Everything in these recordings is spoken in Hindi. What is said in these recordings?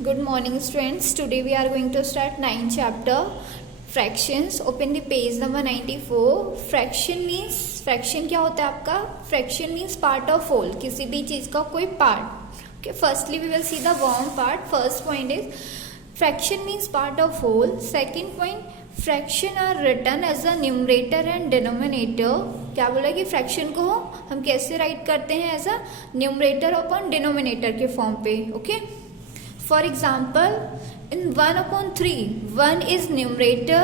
Good morning students. Today we are going to start 9th chapter fractions. Open the page number 94. Fraction क्या होता है आपका? Fraction means part of whole. किसी भी चीज का कोई part. Okay, firstly we will see the wrong part. First point is fraction means part of whole. Second point, fraction are written as a numerator and denominator. क्या बोला कि फ्रैक्शन को हम कैसे राइट करते हैं as a numerator upon denominator के फॉर्म पे. Okay, for example in 1/3 1 is numerator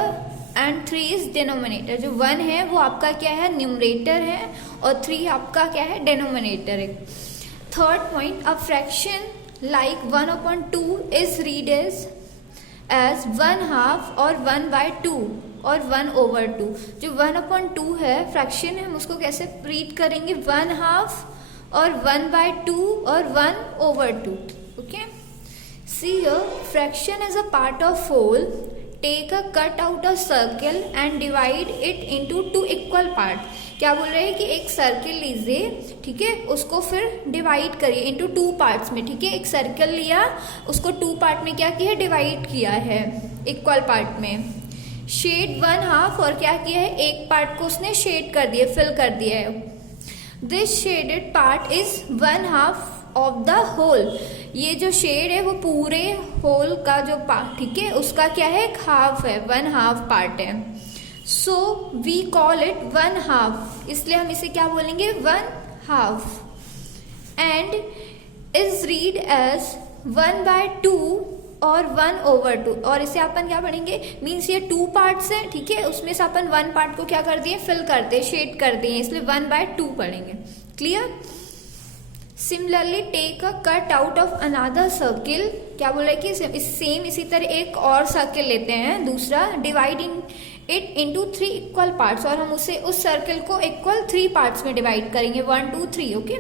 and 3 is denominator. जो 1 है वो आपका क्या है? न्यूमरेटर है और 3 आपका क्या है? डिनोमिनेटर है. Third point, a fraction like 1/2 is read as 1/2 और 1/2 और 1/2. जो 1/2 है फ्रैक्शन है, हम उसको कैसे रीड करेंगे? 1/2 और 1/2 और 1/2. Okay, see here, fraction is a part of whole. Take a cut out a circle and divide it into 2 equal parts. क्या बोल रहे हैं कि एक सर्किल लीजिए, ठीक है, उसको फिर डिवाइड करिए इनटू 2 पार्ट्स में. ठीक है, एक सर्किल लिया, उसको 2 पार्ट में क्या किया? डिवाइड किया है इक्वल पार्ट में. शेड 1/2 और क्या किया है? एक पार्ट को उसने शेड कर दिया, फिल कर दिया है. This shaded part is 1/2 of the whole. ये जो शेड है वो पूरे होल का जो पार्ट, ठीक है, उसका क्या है? एक हाफ है, 1/2 पार्ट है. So we call it 1/2. इसलिए हम इसे क्या बोलेंगे? 1/2. एंड इज रीड एज 1/2 और 1/2. और इसे अपन क्या पढ़ेंगे? मीन्स ये 2 पार्ट्स है, ठीक है, उसमें से अपन 1 पार्ट को क्या कर दिए? फिल कर दिए, शेड कर दिए, इसलिए 1/2 पढ़ेंगे. Clear? Similarly take a cut out of another circle. क्या बोल रहे हैं कि सेम इसी तरह एक और सर्किल लेते हैं दूसरा, divide it into 3 equal parts, और हम उसे उस सर्किल को इक्वल 3 पार्ट्स में डिवाइड करेंगे, 1 2 3. ओके,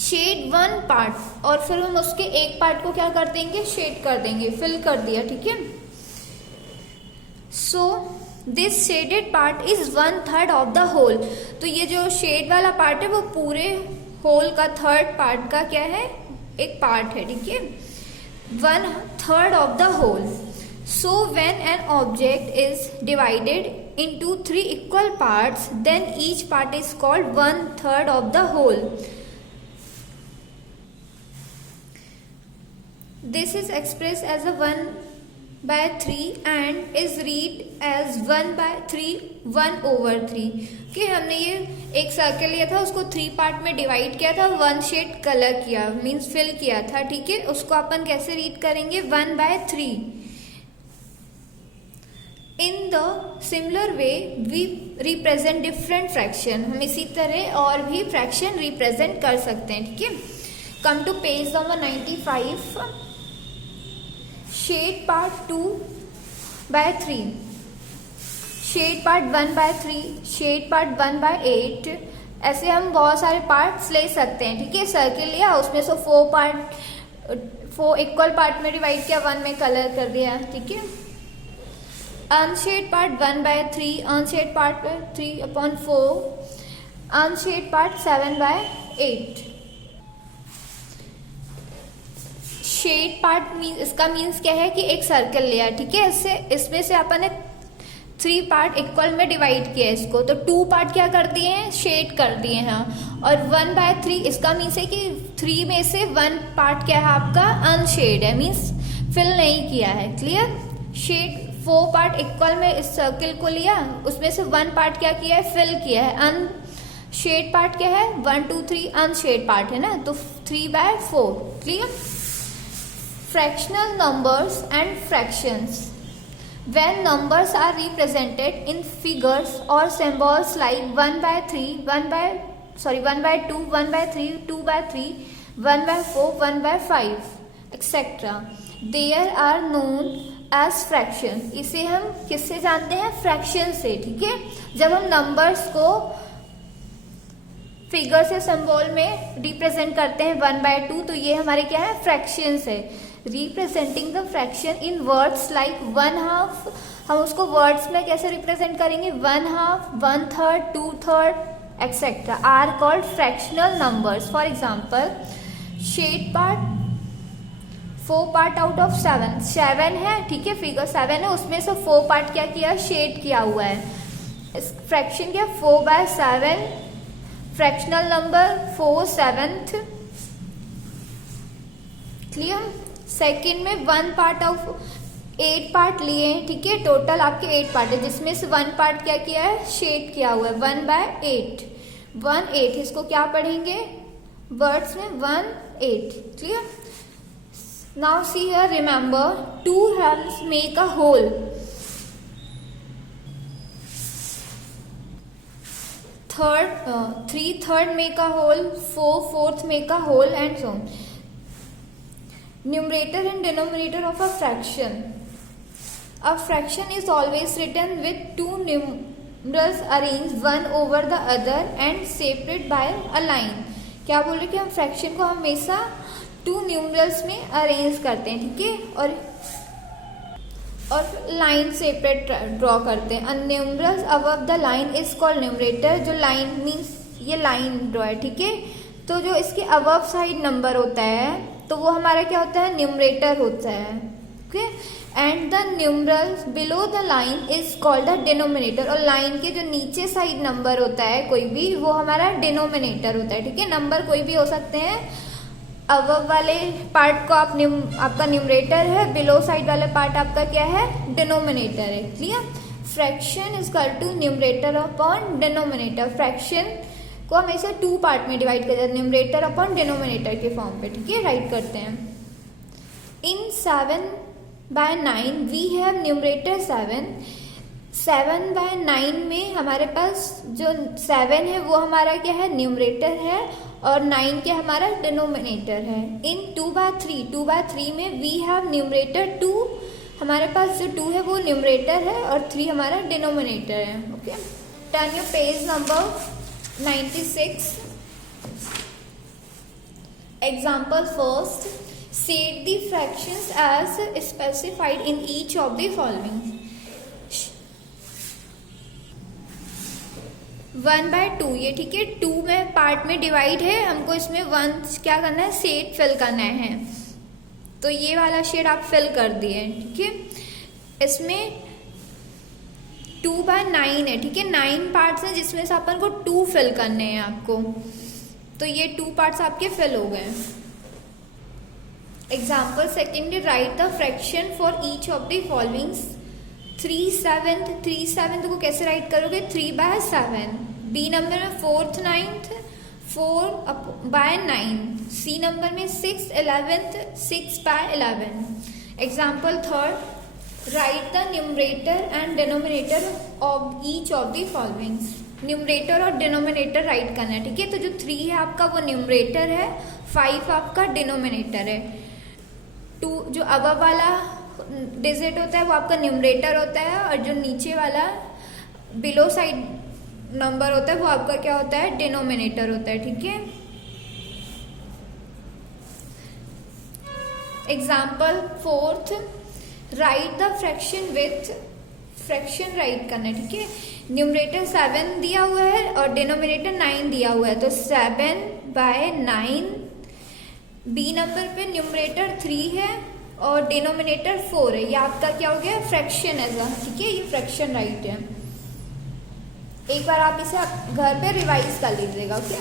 शेड 1 पार्ट और फिर हम उसके एक पार्ट को क्या कर देंगे? शेड कर देंगे, फिल कर दिया. ठीक है, so this shaded part is 1/3 of the whole. तो ये जो शेड वाला पार्ट है वो पूरे होल का 3rd पार्ट का क्या है? एक पार्ट है. ठीक है, 1/3 of the whole. So when an object is divided into 3 equal parts, then each part is called 1/3 of the whole. This is express as a 1/3 and is read as 1/3 1/3. कि हमने ये एक सर्कल लिया था, उसको 3 पार्ट में डिवाइड किया था, 1 शेड कलर किया, मीन्स फिल किया था. ठीक है, उसको अपन कैसे रीड करेंगे? 1/3. In the similar way we represent different fraction. हम इसी तरह और भी फ्रैक्शन रिप्रेजेंट कर सकते हैं. ठीक है, come to page number 95. Shade part 2/3, shade part 1/3, shade part 1/8. ऐसे हम बहुत सारे पार्ट्स ले सकते हैं. ठीक है, सर्किल लिया, उसमें से 4 इक्वल पार्ट में डिवाइड किया, 1 में कलर कर दिया. ठीक है, unshade part 1/3, unshade part 3/4, unshade part 7/8. Shade part इसका मीन्स क्या है कि एक सर्कल लिया, ठीक है, इसमें से अपन ने 3 पार्ट इक्वल में डिवाइड किया इसको, तो 2 पार्ट क्या कर दिए हैं? शेड कर दिए हैं. और 1/3 इसका मीन्स है कि 3 में से 1 पार्ट क्या है आपका? अनशेड है, मीन्स फिल नहीं किया है. क्लियर? शेड 4 पार्ट इक्वल में इस सर्किल को लिया, उसमें से 1 पार्ट क्या किया है? फिल किया है. अनशेड पार्ट क्या है? 1 2 3 अनशेड पार्ट है ना, तो 3/4. Clear? Fractional numbers and fractions. When numbers are represented in figures or symbols like 1/3, 1/2, 1/3, 2/3, 1/4, 1/5, etc. They are known as fraction. इसे हम किससे जानते हैं? फ्रैक्शन से. ठीक है, जब हम नंबर्स को फिगर से सिंबल में रिप्रेजेंट करते हैं 1/2, तो ये हमारे क्या है? फ्रैक्शंस है. Representing the fraction in words like 1/2, हम उसको वर्ड्स में कैसे रिप्रेजेंट करेंगे? 1/2, 1/3, 2/3, etc. are called fractional numbers. For example, shade part 4 part out of 7, 7 है, ठीक है, फिगर 7 है, उसमें से 4 पार्ट क्या किया, शेड किया हुआ है। फ्रैक्शन क्या, 4/7, फ्रैक्शनल नंबर 4/7, क्लियर। सेकंड में 1 पार्ट ऑफ 8 पार्ट लिए हैं, ठीक है, टोटल आपके 8 पार्ट है, जिसमें से 1 पार्ट क्या किया है, शेड किया हुआ है, 1/8, 1/8, इसको क्या पढ़ेंगे वर्ड्स में, 1/8, clear. Now see here, remember 2 hands make a whole, 3/3 make a whole, 4/4 make a whole, and so on. Numerator and denominator of a fraction. A fraction is always written with 2 numerals arranged one over the other and separated by a line. क्या बोल रहे कि हम फ्रैक्शन को हमेशा 2 न्यूमरल्स में अरेंज करते हैं, ठीक है, और लाइन सेपरेट ड्रॉ करते हैं। Numerals above the line is called numerator, जो लाइन मीन्स ये लाइन ड्रॉ है, ठीक है, तो जो इसके अबव साइड नंबर होता है तो वो हमारा क्या होता है, न्यूमरेटर होता है, okay. And the numerals below the line is called the denominator, और लाइन के जो नीचे साइड नंबर होता है कोई भी, वो हमारा डिनोमिनेटर होता है, ठीक है। नंबर कोई भी हो सकते हैं, अबव वाले पार्ट को आपका न्यूमरेटर है, बिलो साइड वाले पार्ट आपका क्या है, डिनोमिनेटर है, clear. Fraction is equal to numerator upon denominator, फ्रैक्शन को हमेशा 2 पार्ट में डिवाइड कर जाते हैं, न्यूमरेटर अपॉन डिनोमिनेटर के फॉर्म पे, ठीक है, राइट करते हैं। इन 7/9 वी हैव न्यूमरेटर 7, 7/9 में हमारे पास जो 7 है वो हमारा क्या है, न्यूमरेटर है, और 9 क्या हमारा डिनोमिनेटर है। इन 2/3 में वी हैव न्यूमरेटर 2, हमारे पास जो 2 है वो न्यूमरेटर है और 3 हमारा डिनोमिनेटर है, okay. Turn your page number 96. Example first. State the fractions as specified in each of the following. 1/2, ये ठीक है, 2 में पार्ट में डिवाइड है, हमको इसमें 1 क्या करना है, शेड फिल करना है, तो ये वाला शेड आप फिल कर दिए, ठीक है। इसमें 2/9 है, ठीक है, 9 पार्ट्स हैं जिसमें से अपन को 2 फिल करने हैं आपको, तो ये 2 पार्ट्स आपके फिल हो गए। Example second, right the fraction for each of the following. 3/7 को कैसे राइट करोगे, 3/7। बी नंबर में 4/9, 4/9। सी नंबर में 6/11, 6/11। Example third, right the numerator and denominator of each of the following. Numerator और डिनोमिनेटर राइट करना है, ठीक है, तो जो 3 है आपका वो न्यूमरेटर है, 5 आपका डिनोमिनेटर है। 2 जो अबव वाला डिजिट होता है वो आपका न्यूमरेटर होता है, और जो नीचे वाला बिलो साइड नंबर होता है वो आपका क्या होता है, डिनोमिनेटर होता है, ठीक है। Example fourth, right the fraction with, fraction right करना है, ठीक है, न्यूमरेटर 7 दिया हुआ है और डिनोमिनेटर 9 दिया हुआ है, तो 7/9। बी नंबर पे न्यूमरेटर 3 है और डिनोमिनेटर 4 है, ये आपका क्या हो गया, फ्रैक्शन है, ठीक है, ये फ्रैक्शन राइट है। एक बार आप इसे घर पे रिवाइज कर लीजिएगा, ओके।